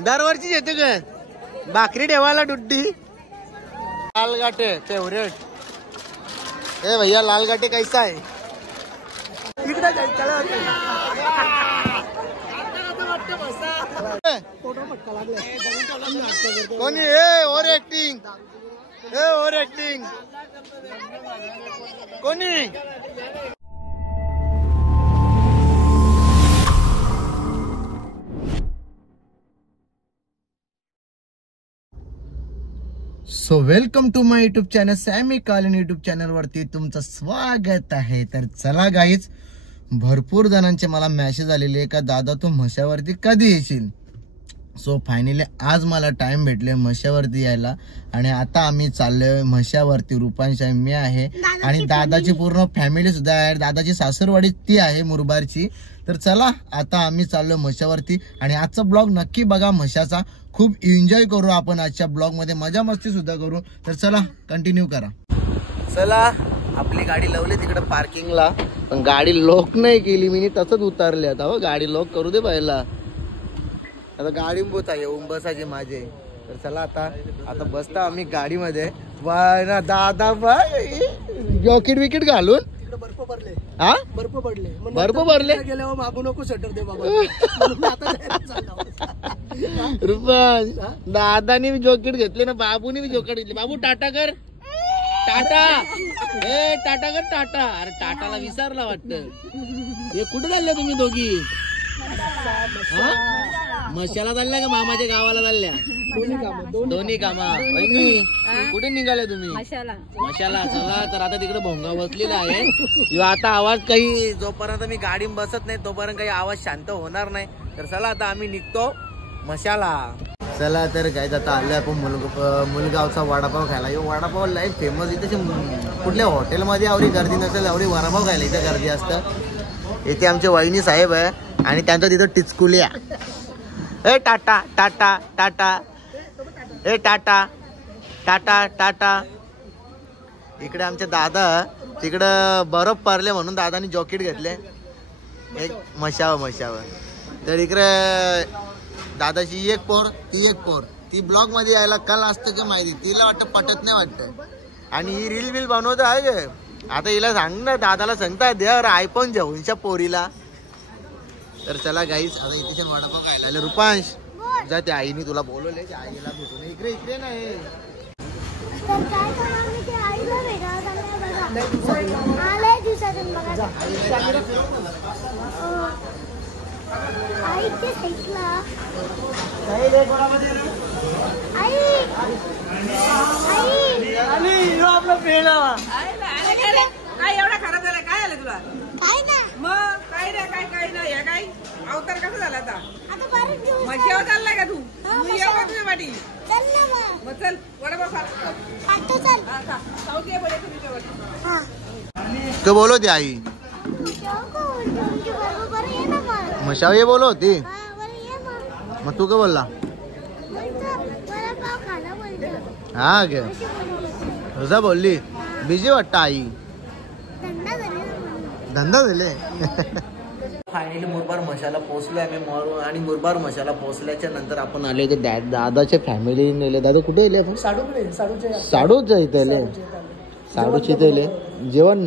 दरवर्षी येते ग भाकरी ठेवायला डुड्डी लाल गाठे फेवरेट. ए भैया लाल गाठे कैसा आहे इकडे कोणी ओव्हर ऍक्टिंग कोणी. So welcome to my YouTube channel सॅमी कालीन युट्यूब चॅनल वरती तुमचं स्वागत आहे. तर चला गाईज, भरपूर जणांचे मला मेसेज आलेले का दादा तू म्हशावरती कधी येशील. सो फायनली आज मला टाइम भेटले म्हशावरती यायला आणि आता आम्ही चाललोय म्हशावरती. रुपांश मी आहे आणि दादाची पूर्ण फॅमिली सुद्धा आहे. दादाची सासरवाडी ती आहे मुरबारची. तर चला आता आम्ही चाललोय म्हशावरती आणि आजचा ब्लॉग नक्की बघा म्हशाचा. खूप एन्जॉय करू आपण आजच्या ब्लॉग मध्ये, मजा मस्ती सुद्धा करू. तर चला कंटिन्यू करा. चला आपली गाडी लावली तिकडे पार्किंगला, पण गाडी लॉक नाही केली मी, तसंच उतारले. आता हो गाडी लॉक करू दे पहिला. आता गाडी येऊन बसायचे माझे. तर चला आता बसता आम्ही गाडीमध्ये. बाय ना दादा बाय जॉकेट विकेट घालून. बर्फ भरले हा बर्फ भरले गेल्यावर मागू नको शटर दे बाबा. रुपांश दादानी मी जॉकेट घेतले ना, बाबूनी मी जॉकेट घेतले. बाबू टाटा कर टाटा. ए टाटा कर टाटा. अरे टाटाला विसरला वाटतं. हे कुठे चालले तुम्ही दोघी? मशाला चालल्या का मामाच्या गावाला चालल्या? दोन्ही कामा. वहिनी कुठे निघाले तुम्ही? मशाला. चला तर आता तिकडे भोंगा बसलेला आहे. आता आवाज काही जोपर्यंत मी गाडी बसत नाही तोपर्यंत काही आवाज शांत होणार नाही. तर चला आता आम्ही निघतो मशाला. चला तर काय आता आलोय आपण मुलगावचा वडापाव खायला. वडापाव लय फेमस. इथे कुठल्या हॉटेलमध्ये एवढी गर्दी नसेल, एवढी वडापाव खायला इथे गर्दी असतं. इथे आमचे वहिनी साहेब आहे आणि त्यांचं तिथं टिचकुल्या. ए टाटा टाटा टाटा. ए टाटा टाटा टाटा. इकडे आमचे दादा तिकडं बर्फ पडले म्हणून दादानी जॉकेट घेतले एक मशावर. तर इकडे दादाची एक पोर ती ब्लॉग मध्ये यायला कल असतं का माहिती. तिला वाटतं पटत नाही वाटतं. आणि ही रील बिल बनवत आहे ग. आता हिला सांग ना, दादाला सांगता द्या आयफोन जेवणच्या पोरीला. तर चला गाईच आता इथे वडापाव खायला. रुपांश जा, त्या आईने तुला बोलवले, त्या आईला भेटून इकडे नाही. काय एवढा खराब झाला? काय आलं तुला? काय ना मग काय नाही या काय अवतार कसा झाला आता? मशावर चाललाय का तू? येऊ का तुझ्या पाठी? मग चल वडापाव तो बोलो ती आई मशाव ये बोलो होती. मग तू काय बोलला? हा गे तुझा बोलली बिझी वाटतं आई. धंदा झाले. फायनली मुरबार मशाला पोहोचलोय आम्ही. आणि मुरबार मशाला पोहोचल्याच्या नंतर आपण आले होते दादाच्या फॅमिली नेले. दादा कुठे येले आपण? साडूच्या इथे साडूच्या इथे जेवण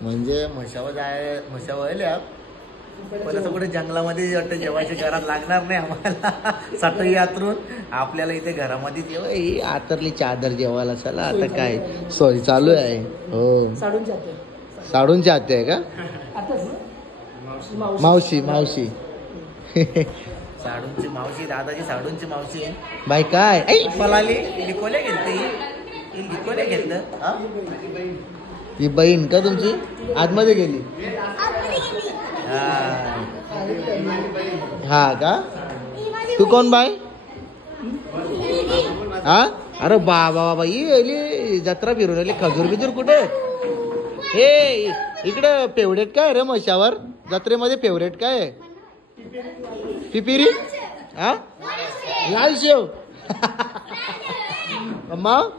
म्हणजे म्हशावर पण असं कुठे जंगलामध्ये वाटतं जेवायच्या घरात लागणार नाही आम्हाला. सटई यात्रून आपल्याला इथे घरामध्ये जेव्हा ही आतरली चादर जेवायला. चला आता काय सॉरी चालू आहे. हो साडूंची आते आहे का? मावशी साडूंची मावशी, दादाची साडूंची मावशी. बाई काय पलाली लिकोल्या घेतलं. ही बहीण का तुमची? आतमध्ये गेली. हा का? तू कोण बाई? हा अरे बाबा ये जत्रा फिरून आली. खजूर बिजूर कुठे? हे इकडं फेवरेट काय रे मशावर जत्रेमध्ये? फेवरेट काय? पिपिरी हा लाल शेव मग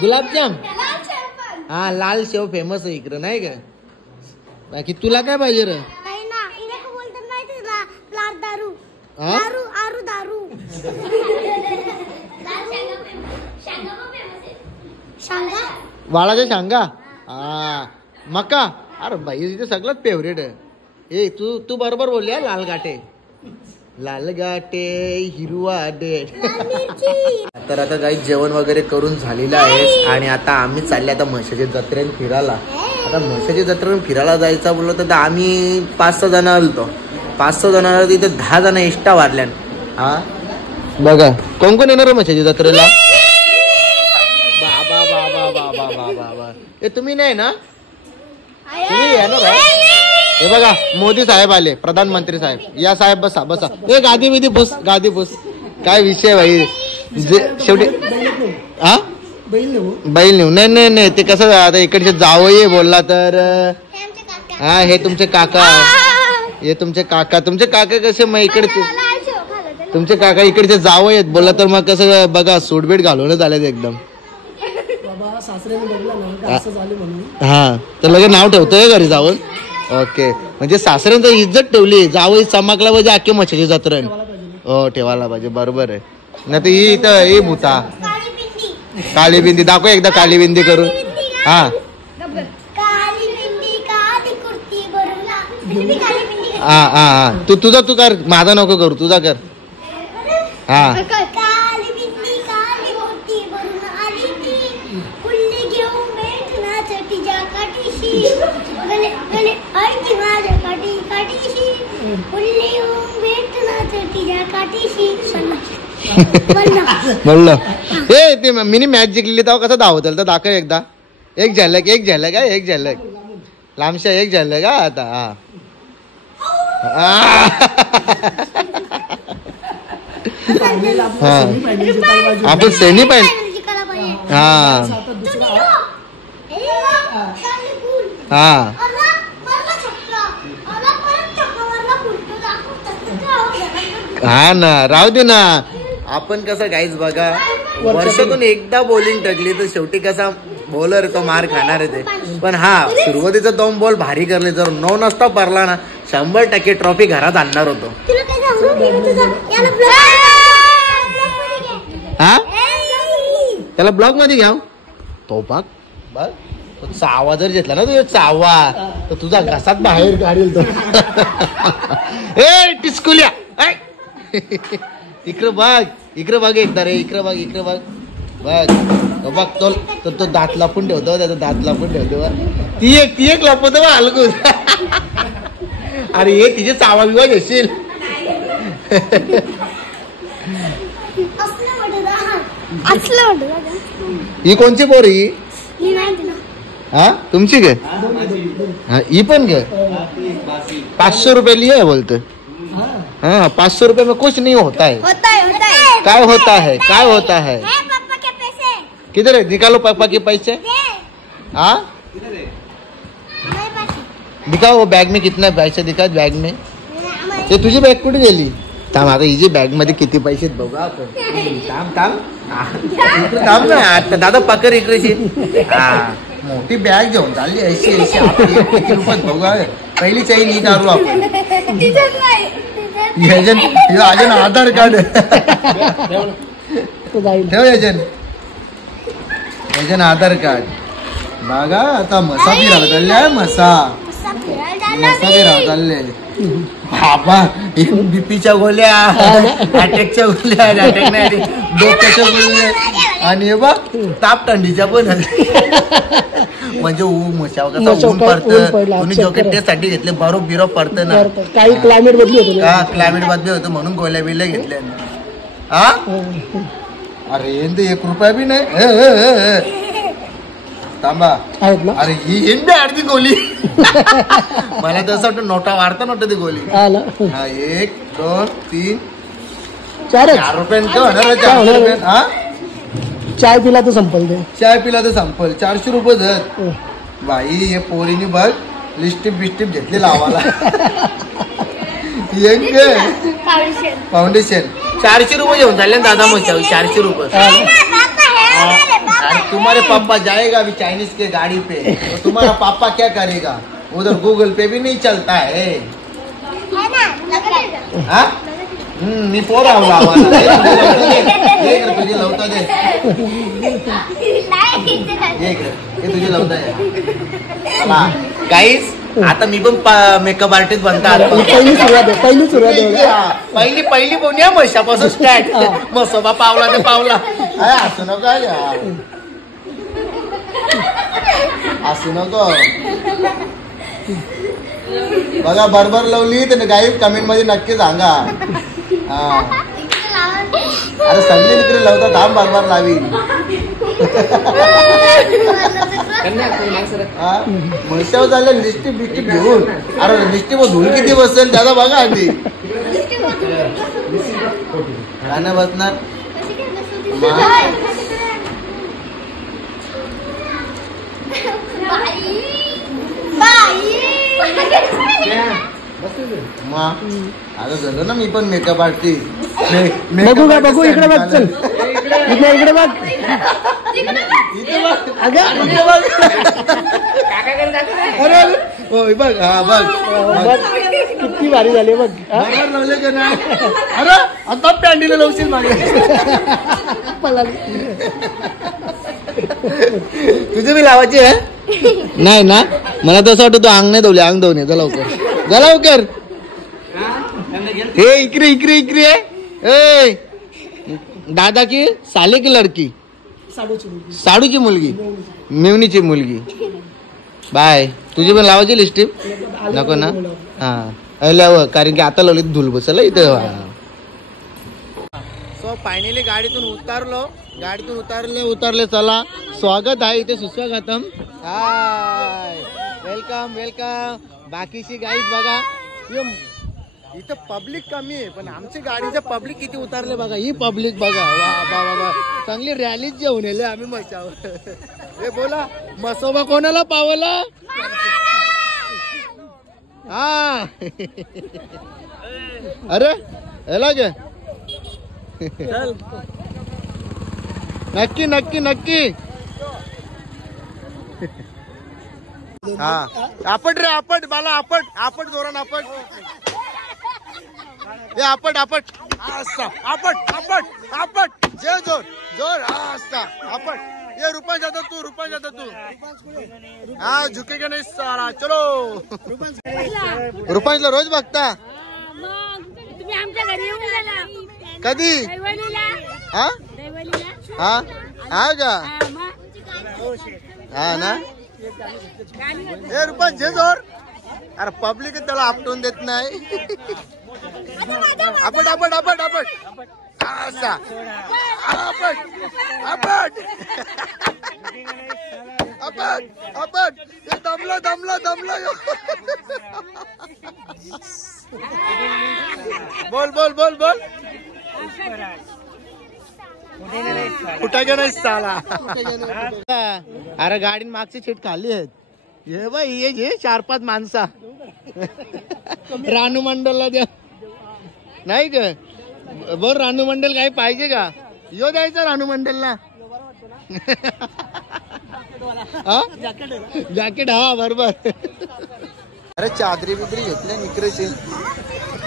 गुलाबजाम हा लाल शेव फेमस आहे इकडं नाही का. बाकी तुला काय पाहिजे रे. वाळाच्या शेंगा हा मका. अरे भाई इथे सगळ्यात फेवरेट आहे. ए तू बरोबर बोलली लाल गाठे लाल गाठे हिरवा डेट. तर आता काही जेवण वगैरे करून झालेलं आहे आणि आता आम्ही चालले आता म्हशीच्या जत्रेत फिरायला. आता म्हशीच्या जत्रेत फिरायला जायचं बोललो तर आम्ही 5-6 जण आलतो. 5-6 जण तिथे 10 जण एक्स्ट्रा वाढल्यान. हा बघा कोण कोण येणार म्हशीच्या जत्रेला. बाबा बाबा बाबा बाबा बाबा हे तुम्ही नाही ना. तुम्ही येणार आहे. हे बघा मोदी साहेब आले प्रधानमंत्री साहेब. या साहेब बसा बसा. ए गादी बिदी पुस गादी पुस. काय विषय भाई शेवटी हा बैल नेऊ नाही नाही ते कसं आता इकडचे जावई बोलला तर हा हे तुमचे काका हे तुमचे काका कसे मग इकडचे तुमचे काका इकडचे जावई आहेत बोलला तर मग कसं बघा सूटबीट घालूनच आले एकदम. हा तर लगेच नाव ठेवतोय घरी जाऊन. ओके म्हणजे सासऱ्यांचं इज्जत ठेवली जावई चमकला पाहिजे अख्खे मच्छीची जत्रण. हो ठेवायला पाहिजे बरोबर आहे. नाही तर ही इथं ही भूता काळी बिंदी दाखव एकदा काळी बिंदी करून. हा हा हा तू तुझा तू कर माझा नको करू तुझा कर. हा बोललो ए ते मिनी मॅच जिंकली तेव्हा कसं धावत तर दाखव एकदा. एक झलक एक झलक लांबशा एक झलक का आता. हा आपण सेमी पाहिजे. हा हा हा ना राहू दे ना. आपण कसं गाईज बघा वर्षातून एकदा बॉलिंग टाकली तर शेवटी कसा बॉलर तो मार खाणार आहे ते. पण हा सुरुवातीचा 2 बॉल भारी करले जर 9 नसता पडला ना 100% ट्रॉफी घरात आणणार होतो. हा त्याला ब्लॉग मध्ये घ्या तो बघ बघ चावा जर घेतला ना तुझा चावा तर तुझा घसात बाहेर काढेल तो. ए टिस्कुल्या इकडं बघ एकदा रे इकडं बघ बघ तो दात लापून ठेवतो त्याचा दात लापून ठेवतो. ती एक लपवतो बा हलकून. अरे हे तिचे चावा बिवा घेशील. ही कोणची पोरी हा तुमची गे ही पण गे 500 रुपये लिए बोलते. हाँ 500 रुपये में कुछ नहीं होता है. क्या होता है किधर है निकालो पापा के पैसे. हाँ दिखाओ वो बैग में कितना पैसे दिखा बैग में. ते तुझी बॅग कुठे गेली. थांब आता हिची बॅग मध्ये किती पैसे बघा आपण. थांब ना आता दादा पकर इकडेची. हा मोठी बॅग घेऊन चालली 80 किती रुपयात बघा. पहिली चाई नाही काढू आपण. अजून आधार कार्ड ठेव याजन आधार कार्ड बघा. आता मसा फिरायला चालले मसा फिरायला चालले. बाबा बीपीच्या गोळ्या अटॅकच्या गोळ्या अटॅक नाही डोक्याच्या गोळ्या आणि बघ ताप थंडीच्या पण. म्हणजे मशाव कसं ऊन पडतं कोणी जॉकेट त्यासाठी घेतले बरोबर बिरो पडतं ना. काही क्लायमेट बदली होतो का क्लायमेट बदली होतं म्हणून गोळ्या बिल्या घेतल्या. हा अरे 1 रुपया बी नाही. थांबा अरे ही अर्धी गोली. मला तसं वाटतं नोटा वाढता नव्हतं ती गोली. हा 1 2 3 4 रुपयांचं होणार. 4 रुपये. हा चाय पिला तर संपल. 400 रुपये धर बाई. हे पोरीने बघ लिस्टिप बिस्टिप घेतली लावाला. फाउंडेशन 400 रुपये घेऊन चालले दादा मग 400 रुपये। तुम्हारे पापा जाएगा अभी चाइनीज के गाड़ी पे, तो तुम्हारा पापा क्या करेगा? उधर गूगल पे भी नहीं चलता है। हाँ मी पोरा तुझे लवता दे, हे तुझे लवता आहे गाईस। आता मी पण मेकअप आर्टिस्ट बनतात। पहिली बोन्या म्हशापासून स्टार्ट, मसोबा पावला ते पावला। असू नको असू नको बघा, बरोबर लावली तर गाईस कमेंट मध्ये नक्की सांगा। अरे सगळी इकडे लावता, थांब बरोबर लावी। म्हशावर झालं लिस्टिप बिस्टिप घेऊन, अरे लिस्टिप धुल किती बसेल त्याचा बघा आधी। गाणं बसणार आता झालं ना, मी पण मेकअप आर्टिस्ट। बघू का बघू, इकडे बघ, चल इकडे बघ, अरे होय बघ, हा बघ किती भारी झाली बघ। लावले का नाही? अरे आता पॅन्डीला लावशील मागे। तुझे बी लावायचे आहे नाही ना? मला तसं वाटतं तू अंग नाही धवले, अंग धुवून जा लवकर, जा लवकर। हे इकडे इकडे इकडे ए दादा की साले की लडकी? साडूची मुलगी, मेवणीची मुलगी। बाय, तुझी पण लावायची लिस्टिप नको ना? हा लाव, कारण की आता लावली धूल बसल इथे। सो फायनली गाडीतून उतरले चला, स्वागत आहे इथे, सुस्वागतम। हाय, वेलकम वेलकम। बाकीची गाईज बघा, इथं पब्लिक कमी आहे, पण आमच्या गाडीचं पब्लिक किती उतरले बघा। ही पब्लिक बघा, वा वा वा, चांगली रॅलीच जेवून येले आम्ही मशावर। हे बोला, मसोबा कोणाला पावला? हा अरे हेला गे, नक्की नक्की नक्की। हा आपट रे आपट, मला आपट आपट जोरान आपट, हे आपट आपट आपट आपट आपट, जे जोर जोर आपट। ये रुपये जाता तू हा झुकेगा नाही सारा। चलो रुपयांला रोज बघता तुम्ही आमच्या घरी येऊन गेला कधी? हा हा हा का? हा ना? हे रुपये जे जोर, अरे पब्लिक त्याला आपटून देत नाही। आपट आपट आपट आपट असा आपट आपट आपट आपट, हे दमला दमला दमला। बोल बोल बोल बोल, कुठं गेला साला? अरे गाडीन मागची सीट खाली आहेत। हे बाई हे 4-5 माणसा रानू मंडलला द्या नाही का? बोल रानू मंडल काही पाहिजे का? यो द्यायचा रानू मंडलला जॅकेट, हा बरोबर। अरे चादरी बिदरी घेतल्या निकरेचे,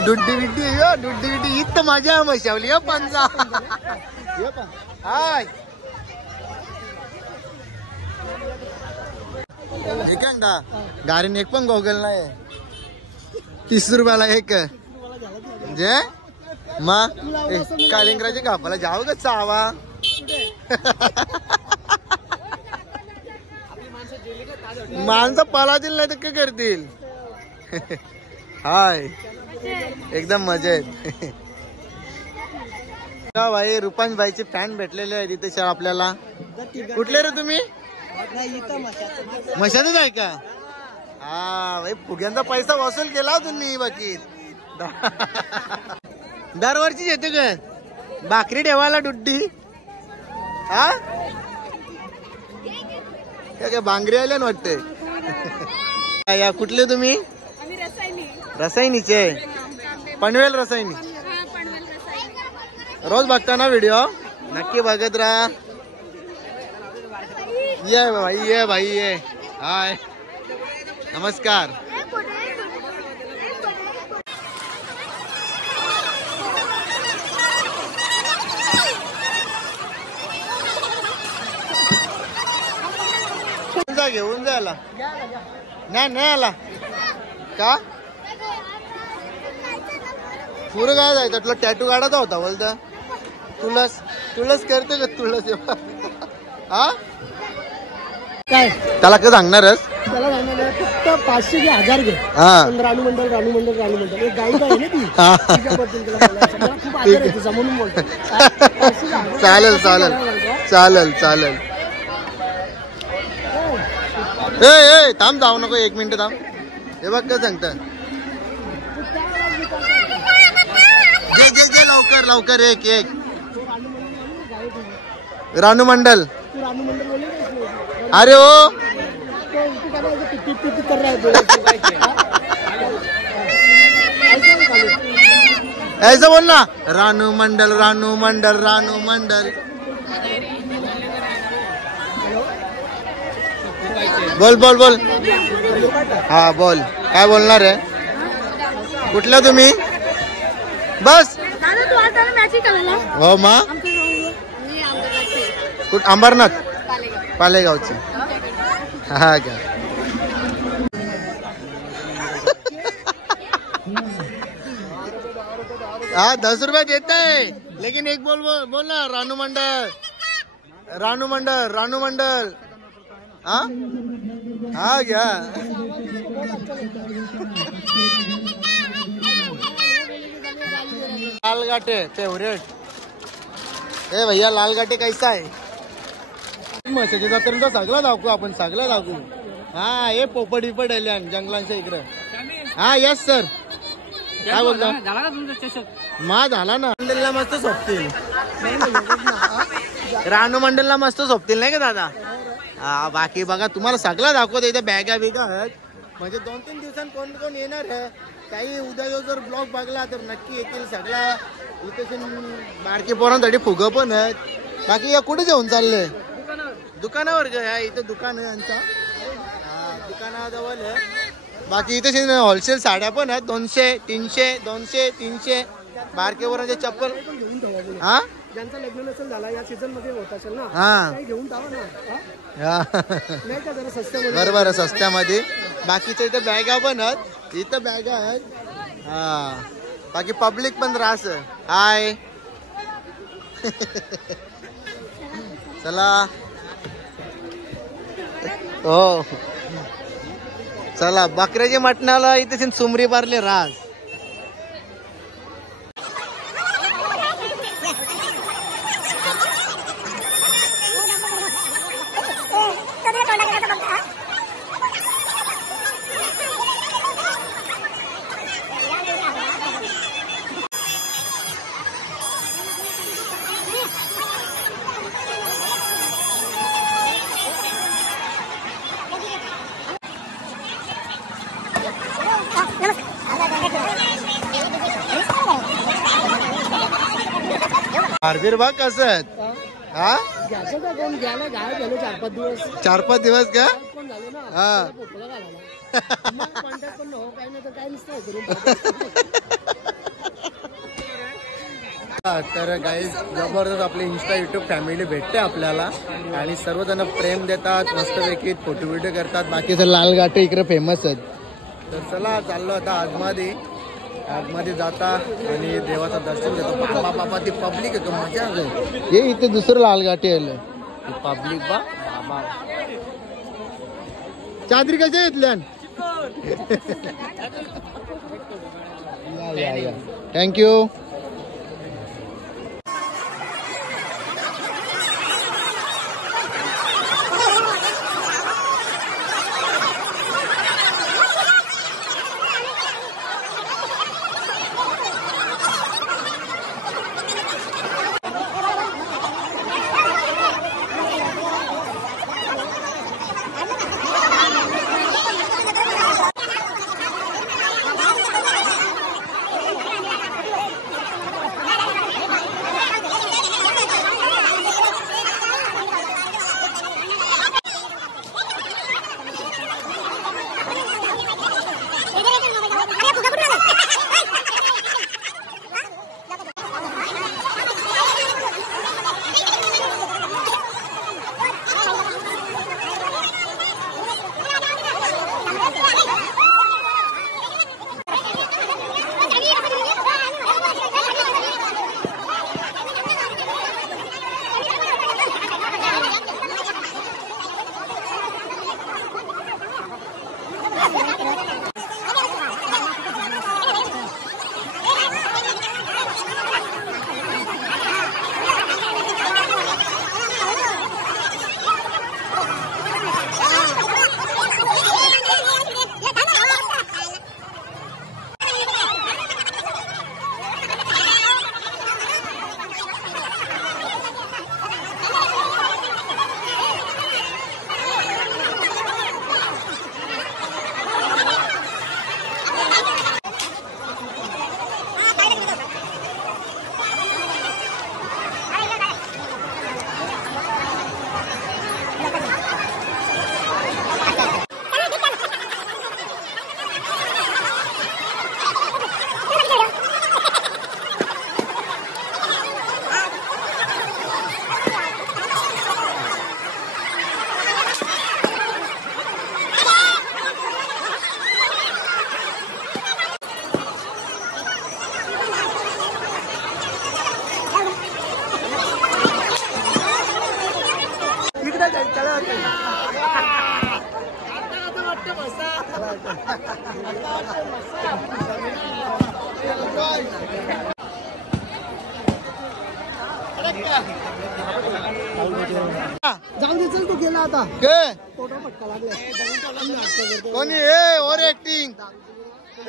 दुड्डी बिड्डी दुड्डी बिड्डी इथं माझ्या मशावली पंजा। हाय एखादा गाडीने एक पण गॉगल नाही, 30 रुपयाला एक। जे मग कालिंगराच्या कापाला जाऊ का चावा? माणसं पळातील नाही तर काय करतील? हाय एकदम मजेत। भाई रुपांश भाईचे फॅन भेटलेले आहेत इथे सर आपल्याला। कुठले रे तुम्ही? मशातच आहे का? हा भाई, फुग्यांचा पैसा वसूल केला तुम्ही बाकी। दरवर्षीच येते का भाकरी ठेवायला दुड्डी? हा काय बांगरी आल्या ना वाटते? या कुठले तुम्ही? रसायनीचे? पनवेल रसायनी. रोज बघता ना व्हिडिओ, नक्की बघत राहा. ये भाई ये. हाय नमस्कार. घेऊन जायला नाही आला का? पुरं काय जायचं तुला? टॅटू काढायचा होता बोलत. तुळस करते का तुळस? हा काय त्याला काय सांगणारच? त्याला सांगणार फक्त 500 घे 1000 घे. हा रानूमंडल एक गाईड आहे ना ती. तिच्याबद्दल तुला बोलायचं. मला खूप आदर आहे तुझा म्हणून बोलतो. चालेल चालेल चालेल चालेल. ए थांब, जाऊ नको, 1 मिनिट थांब. हे बघ काय सांगता. जे लवकर लवकर एक रानू मंडल. अरे ओ ऐसा बोल ना. रानू मंडल रानू मंडल रानू मंडल. बोल बोल बोल. हा बोल, काय बोलणार आहे? कुठल्या तुम्ही? बस हो मा. कुठ? अंबरनाथ पालेगावचे. हा का? हा 10 रुपये देत आहे, लेकिन एक बोल ना. रानू मंडल रानू मंडल रानू मंडल. हा घ्या. लाल गाटे फेवरेट. ए भैया लाल गाटे कैसा आहे? म्हशीच्या जत्रेचा सगळं दाखवू आपण, सगळं दाखवू. हा हे पोपट बिपट आले जंगलांच्या इकडं. हा यस सर. काय बोलतो? झाला का तुमचा चषक? मा झाला ना. मंडलला मस्त सोपतील. रानू मंडलला मस्त सोपतील नाही का दादा? हा बाकी बघा तुम्हाला सगळं दाखवत. इथे बॅगा बिगा आहेत. म्हणजे 2-3 दिवसांत कोण कोण येणार आहे. काही उद्या जर ब्लॉग बघला तर नक्की येतील. सगळा इथे बारकी पोरांसाठी फुगं पण आहेत. बाकी या कुठे जेवून चालले? दुकानावर ग. इथे दुकान आहे यांचा. दुकानाजवळ आहे. बाकी इथे होलसेल साड्या पण आहेत. 200, 300, 200, 300. बारके पोरांचे चप्पल. हा ज्यांचा लग्न नसेल झाला या सीझन मध्ये होत असेल ना, हा घेऊन जावा ना. नाही का जरा स्वस्त्यामध्ये. बरोबर स्वस्त्यामध्ये. बाकीच्या इथे बॅगा पण आहेत. इथं बॅगा आहेत. हा बाकी पब्लिक पण रास. हाय चला. हो चला. बकऱ्याच्या मटणाला इथे सुमरी पारले रास. हार्बिर बघ कसं आहेत. हा घ्यायचं का कोण घ्यायला गाय झालं 4-5 दिवस. 4-5 दिवस का? कोण झालं ना. हा पोपला घालायला. मग कॉन्टॅक्ट पण हो काही नाही तर काय नसतं. तर काही जबरदस्त आपली इंस्टा युट्यूब फॅमिली भेटते आपल्याला. आणि सर्वजण प्रेम देतात. मस्तपैकी फोटो व्हिडिओ करतात. बाकीचं लाल गाठे इकडे फेमस आहेत. तर चला चाललो आता आतमध्ये जाता आणि देवाचं दर्शन घेतो. बाबा ती पब्लिक आहे मजा आहे. हे इथे दुसरं लाल गाठी आलं. पब्लिक बाबा. चादरी कशा घेतल्या? थँक्यू. जाऊ दे चल तू गेला आता फोटो पटका लागला कोणी ओव्हर ऍक्टिंग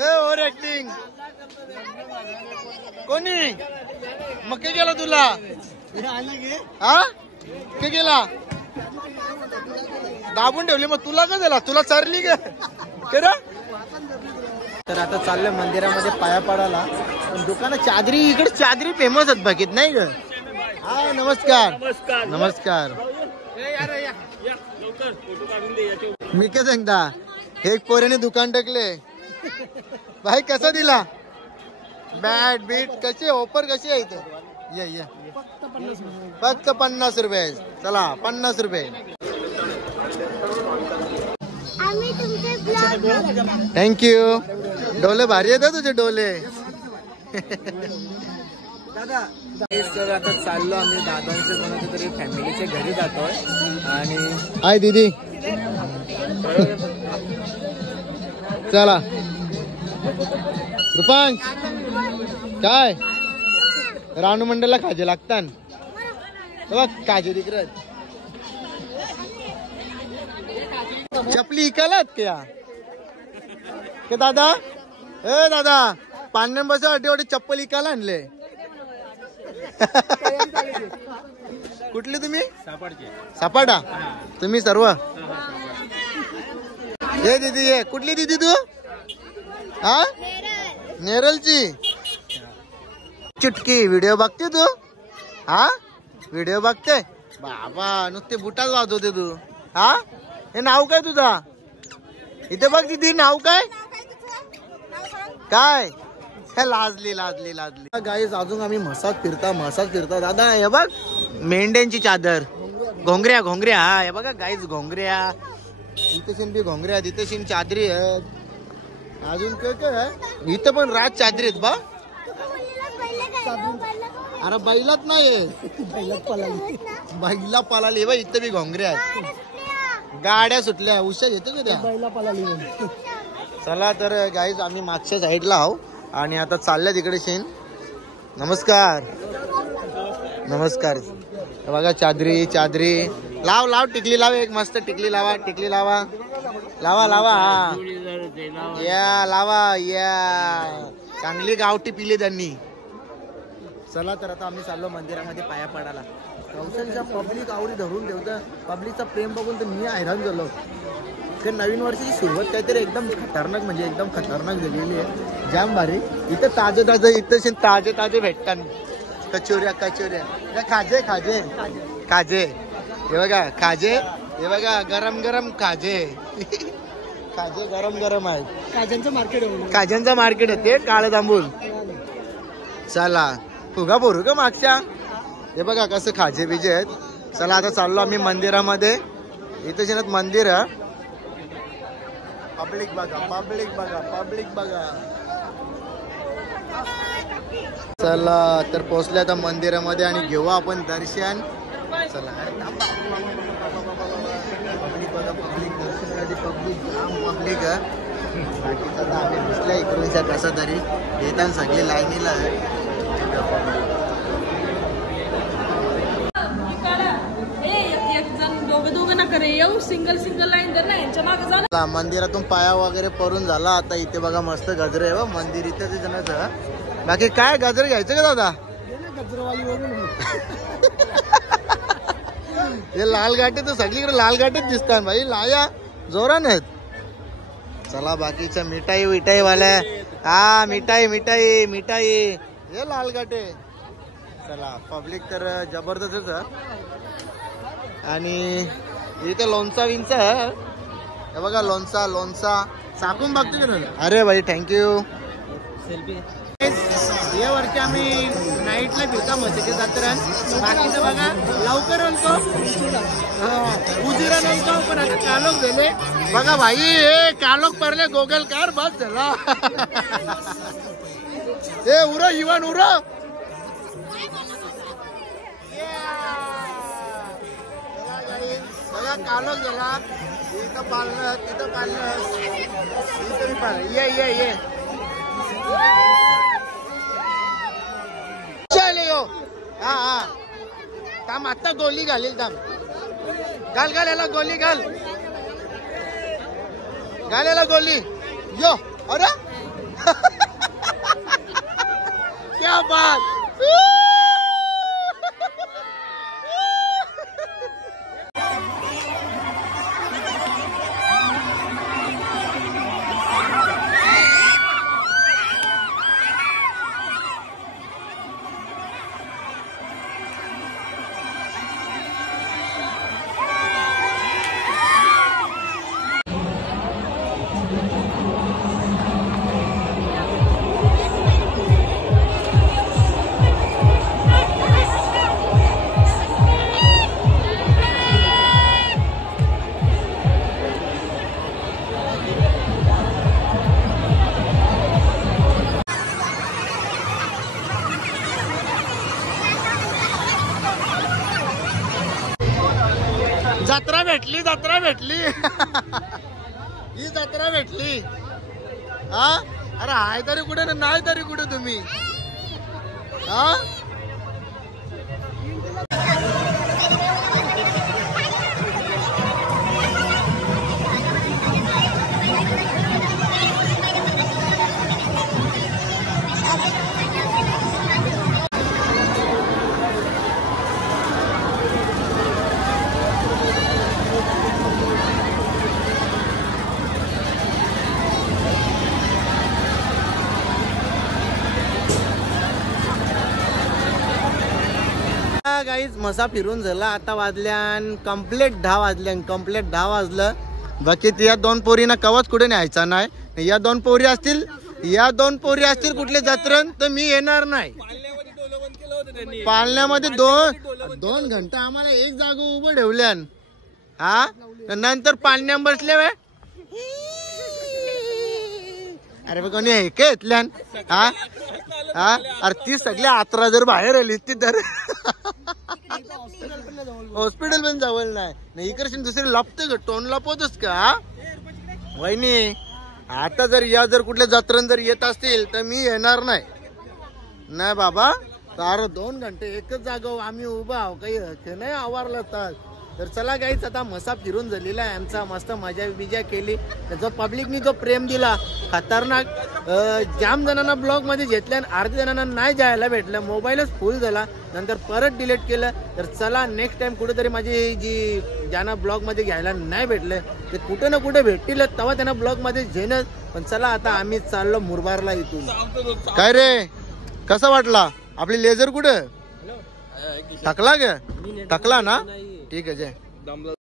ओव्हर ऍक्टिंग कोणी मग काय केलं तुला हा काय केला दाबून ठेवली मग तुला काय झाला तुला चरली गे तर आता चाललंय मंदिरामध्ये पाया पडायला दुकानात चादरी इकडे चादरी फेमस आहेत बाकीत नाही ग हाय नमस्कार नमस्कार मी काय सांगता एक पोऱ्याने दुकान टाकले भाई कसा दिला बॅट बीट कशी ऑफर कशी आहे इथं ये फक्त 50 रुपये चला 50 रुपये थँक्यू डोले भारी आहेत तुझे डोले तर आता चाललो आम्ही दादांच्या कोणाच्या तरी फॅमिलीच्या घरी जातोय आणि हाय दीदी चला रुपांश काय रानू मंडळला खाजे लागतात बघ काजे दिकरत चपली इकालात क्या के दादा ए दादा पाण्या बसासाठी एवढे चप्पल इकायला आणले कुठले तुम्ही सापाडा तुम्ही सर्व ये दीदी ये कुठली दीदी तू हा नेरलची चुटकी व्हिडिओ बघते तू हा व्हिडिओ बघते बाबा नुसते बुटाच वाजवते तू हा हे नाव काय तुझा इथे बघ दीदी नाव काय काय लाजली लाजली लाजली गाईस अजून आम्ही मसाज फिरता दादा हे बघ मेंढ्यांची चादर घोंगऱ्या घोंगऱ्या हा हे बघा गाईस घोंगऱ्या इथेशीन बी घोंगऱ्या तिथेशीन चादरी आहेत अजून काय काय इथं पण राज चादरी आहेत बा अरे बैलात नाही बैला पळाली बा इथं बी घोंगऱ्या आहेत गाड्या सुटल्या उशा घेतो का त्या बैला पळाली चला तर गाईस आम्ही मागच्या साईडला आहो आणि आता चालल्या तिकडे शेन नमस्कार नमस्कार बघा चादरी चादरी लाव लाव टिकली लाव एक मस्त टिकली लावा लावा लावा हा या लावा या चांगली गावठी पिली त्यांनी चला तर आता आम्ही चाललो मंदिरामध्ये पाया पडायला कौशलच्या पब्लिक आवडी धरून ठेवतं पब्लिकचा प्रेम बघून तर मी हैराण झालो कारण नवीन वर्षाची सुरुवात काहीतरी एकदम खतरनाक म्हणजे एकदम खतरनाक झालेली आहे जाम भारी इथं ताजं इथं ताजे भेटतात कचोऱ्या खाजे हे बघा खाजे हे बघा गरम खाजे खाजे गरम आहेत काज्यांचं मार्केट आहे ते काळ तांबूल चला फुगा भरू का मागच्या हे बघा कसं खाजे बिजे आहेत चला आता चाललो आम्ही मंदिरामध्ये इथं मंदिर आहे पब्लिक बघा चला तर पोहोचले आता मंदिरामध्ये आणि घेऊ आपण दर्शन चला पब्लिक बाकीचा आम्ही बसल्या इकडूनच्या कसा तरी येताना सगळी लाईनीला आहे मंदिरातून पाया वगैरे पडून झाला आता इथे बघा मस्त गजरे आहे मंदिर इथे जणांचं बाकी काय गजरे घ्यायचं का दादा हे लाल गाठी तर सगळीकडे लाल गाठीच दिसतात भाई लाया जोरान आहेत चला बाकीच्या मिठाई वाल्या हा मिठाई हे लाल गाठे चला पब्लिक तर जबरदस्तच आणि इथे लोणचा विंचा हे बघा लोणचा चाकून बघतो की नाही अरे भाई थँक्यू सेल्फी या वर्षी आम्ही नाईटला फिरता मजेच्या जत्रान बाकीचं बघा लवकर आणतो उशिरा नव्हतो पण आता कालोख झाले बघा भाई हे कालोख पडले गोगल कार बस झाला हे उरा इवन उरा बघा कालोख झाला इथं पाळलं तिथं पाळलं ये हा हा थांब आता गोली घालील थांब घाल घाल याला गोली घाल घाल याला गोली यो अरे क्या बात जत्रा भेटली ही जत्रा भेटली हा अरे हाय तरी कुठे ना नाही तरी कुठे तुम्ही हा गाईज मसा फिरून झाला आता वाजल्यान कंप्लीट 10 वाजल्यान कंप्लीट 10 वाजलं बाकी या 2 पोरीना कवच कुठे न्यायचा नाही या 2 पोरी असतील कुठले जत्रण तर मी येणार नाही पालण्यामध्ये 2 घंटा आम्हाला एक जागा उभं ठेवल्यान हा नंतर पालण्या बसले वे अरे बघ कोणी हे काय येतल्यान हा हा अरे ती सगळी आत्रा जर बाहेर आली ती तर हॉस्पिटल पण जवळ नाही इकडे दुसरे लपते का टोन लपवतोस का वहिनी आता जर कुठल्या जत्रण जर येत असतील तर मी येणार नाही बाबा तर 2 घंटे एकच जागा आम्ही उभा आहो काही नाही आवारला तर चला गाईच आता मसा फिरून झालेला आहे आमचा मस्त मजा बिजा केली जो पब्लिकनी जो प्रेम दिला खतरनाक जाम जणांना ब्लॉग मध्ये घेतल्या आणि अर्ध्या जणांना नाही जायला भेटलं मोबाईलच फुल झाला नंतर परत डिलीट केलं तर चला नेक्स्ट टाइम कुठेतरी माझी जी ज्यांना ब्लॉग मध्ये घ्यायला नाही भेटलं ते कुठे ना कुठे भेटतील तेव्हा त्यांना ब्लॉग मध्ये घेणं पण चला आता आम्ही चाललो मुरबारला इथून काय रे कसा वाटला आपली लेझर कुठे टाकला ग टाकला ना ठीक आहे जय